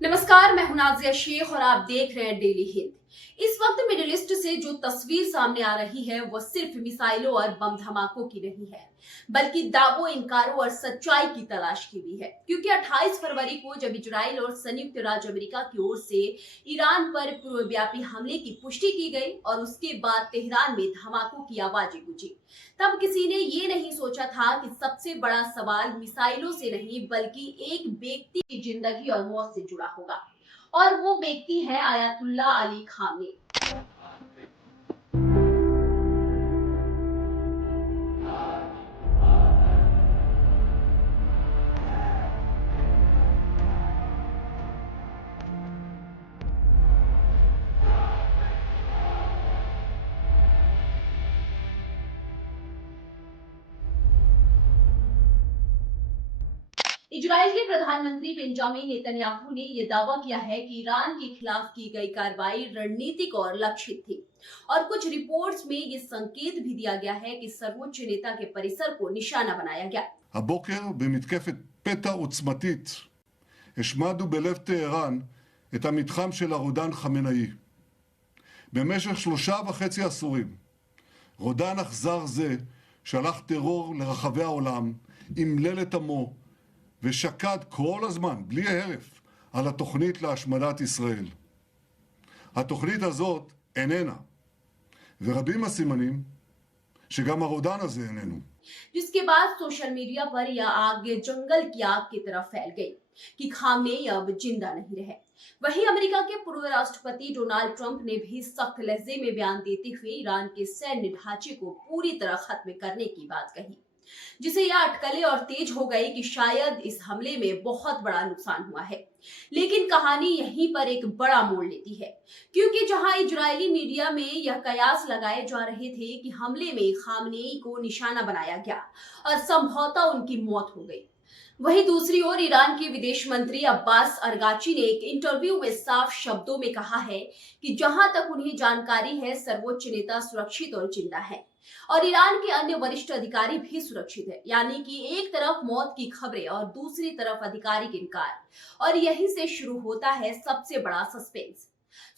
नमस्कार, मैं हूं नाज़िया शेख और आप देख रहे हैं डेली हिंद। इस वक्त मिडिल ईस्ट से जो तस्वीर सामने आ रही है वो सिर्फ मिसाइलों और बम धमाकों की नहीं है, बल्कि दावों, इनकारों और सच्चाई की तलाश की भी है। क्योंकि 28 फरवरी को जब इजराइल और संयुक्त राज्य अमेरिका की ओर से ईरान पर पूर्वव्यापी हमले की पुष्टि की गई और उसके बाद तेहरान में धमाकों की आवाजें गूंजी, तब किसी ने ये नहीं सोचा था कि सबसे बड़ा सवाल मिसाइलों से नहीं बल्कि एक व्यक्ति की जिंदगी और मौत से जुड़ा होगा। और वो व्यक्ति है आयतुल्लाह अली खामेनी। इजराइल के प्रधानमंत्री बेंजामिन नेतन्याहू ने यह दावा किया है कि ईरान के खिलाफ की गई कार्रवाई रणनीतिक और लक्षित थी। और कुछ रिपोर्ट्स में यह संकेत भी दिया गया है कि सर्वोच्च नेता के परिसर को निशाना बनाया गया। הבוקר במתקפת פתע עוצמתית השמדנו בלב טהרן את המתחם של הרודן חמינאי. במשך 3.5 עשורים רודן אכזר זה שלח טרור לרחבי העולם, אמלל את עמו ושקד כל הזמן, בלי הרף, על התוכנית להשמדת ישראל. התוכנית הזאת איננה, ורבים הסימנים שגם הרודן הזה איננו. जिसके बाद सोशल मीडिया पर यह आग जंगल की आग की तरह फैल गई कि खामेनी अब जिंदा नहीं रहे। वहीं अमेरिका के पूर्व राष्ट्रपति डोनाल्ड ट्रंप ने भी सख्त लहजे में बयान देते हुए ईरान के सैन्य ढांचे को पूरी तरह खत्म करने की बात कही, जिसे यह अटकलें और तेज हो गई कि शायद इस हमले में बहुत बड़ा नुकसान हुआ है। लेकिन कहानी यहीं पर एक बड़ा मोड़ लेती है, क्योंकि जहां इजरायली मीडिया में यह कयास लगाए जा रहे थे कि हमले में खामेनी को निशाना बनाया गया और संभवतः उनकी मौत हो गई, वहीं दूसरी ओर ईरान के विदेश मंत्री अब्बास अरगाची ने एक इंटरव्यू में साफ शब्दों में कहा है कि जहां तक उन्हें जानकारी है सर्वोच्च नेता सुरक्षित और जिंदा है और ईरान के अन्य वरिष्ठ अधिकारी भी सुरक्षित है। यानी कि एक तरफ मौत की खबरें और दूसरी तरफ आधिकारिक इनकार, और यहीं से शुरू होता है सबसे बड़ा सस्पेंस।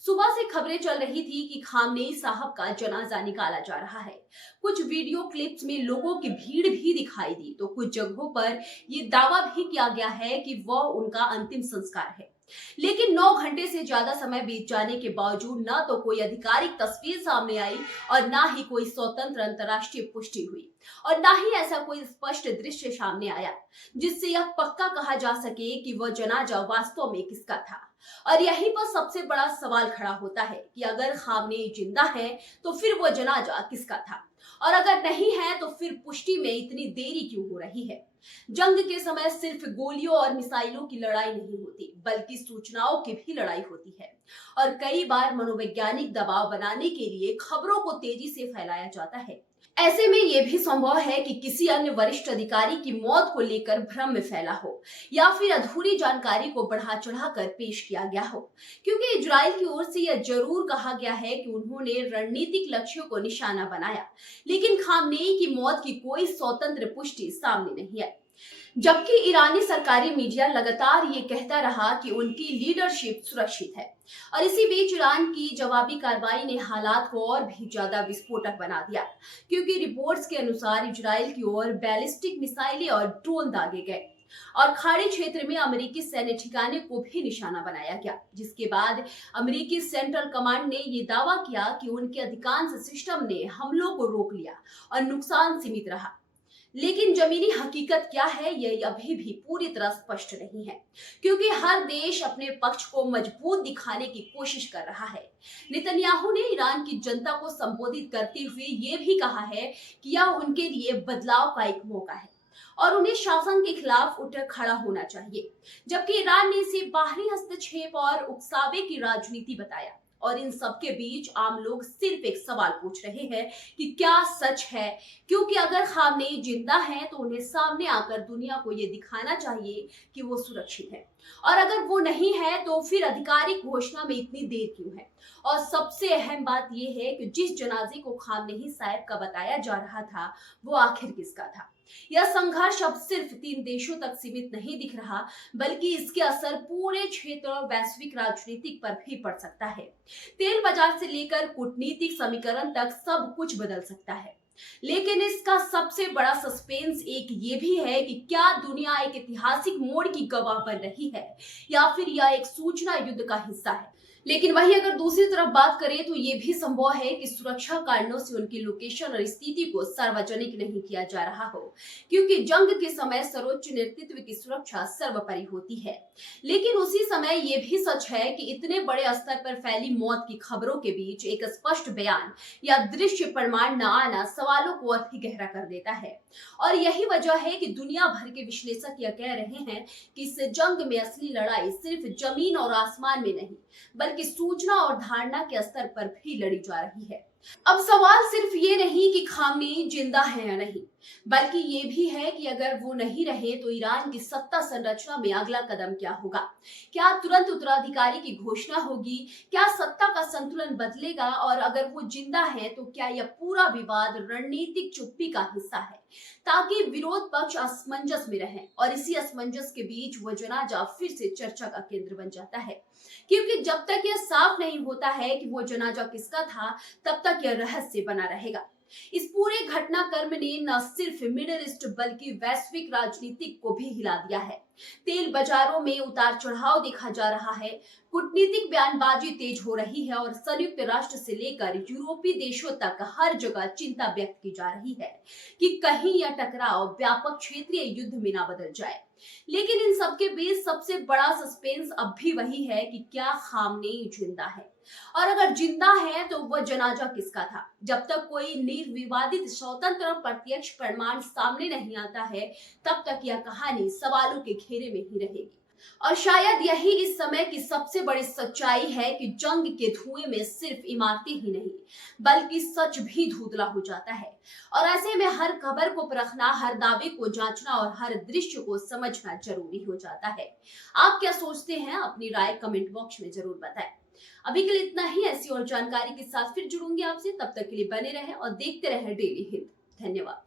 सुबह से खबरें चल रही थी कि खामेनी साहब का जनाजा निकाला जा रहा है। कुछ वीडियो क्लिप्स में लोगों की भीड़ भी दिखाई दी, तो कुछ जगहों पर यह दावा भी किया गया है कि वह उनका अंतिम संस्कार है। लेकिन 9 घंटे से ज्यादा समय बीत जाने के बावजूद न तो कोई आधिकारिक तस्वीर सामने आई और न ही कोई स्वतंत्र अंतर्राष्ट्रीय पुष्टि हुई और न ही ऐसा कोई स्पष्ट दृश्य सामने आया जिससे यह पक्का कहा जा सके कि वह जनाजा वास्तव में किसका था। और यहीं पर सबसे बड़ा सवाल खड़ा होता है कि अगर खामेनी जिंदा है तो फिर वो जनाजा किसका था, और अगर नहीं है तो फिर पुष्टि में इतनी देरी क्यों हो रही है। जंग के समय सिर्फ गोलियों और मिसाइलों की लड़ाई नहीं होती, बल्कि सूचनाओं की भी लड़ाई होती है और कई बार मनोवैज्ञानिक दबाव बनाने के लिए खबरों को तेजी से फैलाया जाता है। ऐसे में यह भी संभव है कि किसी अन्य वरिष्ठ अधिकारी की मौत को लेकर भ्रम में फैला हो या फिर अधूरी जानकारी को बढ़ा चढ़ाकर पेश किया गया हो, क्योंकि इजराइल की ओर से यह जरूर कहा गया है कि उन्होंने रणनीतिक लक्ष्यों को निशाना बनाया, लेकिन खामेनी की मौत की कोई स्वतंत्र पुष्टि सामने नहीं है। जबकि ईरानी सरकारी मीडिया लगातार ये कहता रहा कि उनकी लीडरशिप सुरक्षित है। और इसी बीच ईरान की जवाबी कार्रवाई ने हालात को और भी ज्यादा विस्फोटक बना दिया, क्योंकि रिपोर्ट्स के अनुसार इजराइल की ओर बैलिस्टिक मिसाइलें और ड्रोन दागे गए और खाड़ी क्षेत्र में अमेरिकी सैन्य ठिकाने को भी निशाना बनाया गया, जिसके बाद अमेरिकी सेंट्रल कमांड ने यह दावा किया कि उनके अधिकांश सिस्टम ने हमलों को रोक लिया और नुकसान सीमित रहा। लेकिन जमीनी हकीकत क्या है यह अभी भी पूरी तरह स्पष्ट नहीं है, क्योंकि हर देश अपने पक्ष को मजबूत दिखाने की कोशिश कर रहा है। नेतन्याहू ने ईरान की जनता को संबोधित करते हुए यह भी कहा है कि यह उनके लिए बदलाव का एक मौका है और उन्हें शासन के खिलाफ उठ खड़ा होना चाहिए, जबकि ईरान ने इसे बाहरी हस्तक्षेप और उकसावे की राजनीति बताया। और इन सब के बीच आम लोग सिर्फ एक सवाल पूछ रहे हैं कि क्या सच है, क्योंकि अगर खामेनी जिंदा है तो उन्हें सामने आकर दुनिया को ये दिखाना चाहिए कि वो सुरक्षित है, और अगर वो नहीं है तो फिर आधिकारिक घोषणा में इतनी देर क्यों है। और सबसे अहम बात यह है कि जिस जनाजे को खामेनी साहब का बताया जा रहा था वो आखिर किसका था। यह संघर्ष अब सिर्फ 3 देशों तक सीमित नहीं दिख रहा, बल्कि इसके असर पूरे क्षेत्र और वैश्विक राजनीतिक पर भी पड़ सकता है। तेल बाजार से लेकर कूटनीतिक समीकरण तक सब कुछ बदल सकता है। लेकिन इसका सबसे बड़ा सस्पेंस एक ये भी है कि क्या दुनिया एक ऐतिहासिक मोड़ की गवाह बन रही है या फिर यह एक सूचना युद्ध का हिस्सा है। लेकिन वहीं अगर दूसरी तरफ बात करें तो ये भी संभव है कि सुरक्षा कारणों से उनकी लोकेशन और स्थिति को सार्वजनिक नहीं किया जा रहा हो, क्योंकि जंग के समय सर्वोच्च नेतृत्व की सुरक्षा सर्वोपरि होती है। लेकिन उसी समय ये भी सच है कि इतने बड़े स्तर पर फैली मौत की खबरों के बीच एक स्पष्ट बयान या दृश्य प्रमाण न आना सवालों को और भी गहरा कर देता है। और यही वजह है कि दुनिया भर के विश्लेषक यह कह रहे हैं कि इस जंग में असली लड़ाई सिर्फ जमीन और आसमान में नहीं, बल्कि सूचना और धारणा के स्तर पर भी लड़ी जा रही है। अब सवाल सिर्फ ये नहीं कि खामनेई जिंदा है या नहीं, बल्कि ये भी है कि अगर वो नहीं रहे तो ईरान की सत्ता संरचना में अगला कदम क्या होगा। क्या तुरंत उत्तराधिकारी की घोषणा होगी? क्या सत्ता का संतुलन बदलेगा? और अगर वो जिंदा है तो क्या यह पूरा विवाद रणनीतिक चुप्पी का हिस्सा है, ताकि विरोध पक्ष असमंजस में रहे और इसी असमंजस के बीच वो जनाजा फिर से चर्चा का केंद्र बन जाता है। क्योंकि जब तक यह साफ नहीं होता है कि वो जनाजा किसका था, तब तक यह रहस्य बना रहेगा। इस पूरे घटनाक्रम ने न सिर्फ मिडिल ईस्ट बल्कि वैश्विक राजनीतिक को भी हिला दिया है। तेल बाजारों में उतार चढ़ाव देखा जा रहा है, कूटनीतिक बयानबाजी तेज हो रही है और संयुक्त राष्ट्र से लेकर यूरोपीय देशों तक हर जगह चिंता व्यक्त की जा रही है कि कहीं यह टकराव व्यापक क्षेत्रीय युद्ध में ना बदल जाए। लेकिन इन सबके बीच सबसे बड़ा सस्पेंस अब भी वही है कि क्या खामनेई जिंदा है, और अगर जिंदा है तो वह जनाजा किसका था। जब तक कोई निर्विवादित स्वतंत्र और प्रत्यक्ष प्रमाण सामने नहीं आता है, तब तक यह कहानी सवालों के घेरे में ही रहेगी। और शायद यही इस समय की सबसे बड़ी सच्चाई है कि जंग के धुएं में सिर्फ इमारतें ही नहीं, बल्कि सच भी धुंधला हो जाता है। और ऐसे में हर खबर को परखना, हर दावे को जांचना और हर दृश्य को समझना जरूरी हो जाता है। आप क्या सोचते हैं? अपनी राय कमेंट बॉक्स में जरूर बताएं। अभी के लिए इतना ही। ऐसी और जानकारी के साथ फिर जुड़ूंगी आपसे। तब तक के लिए बने रहें और देखते रहें डेली हिंद। धन्यवाद।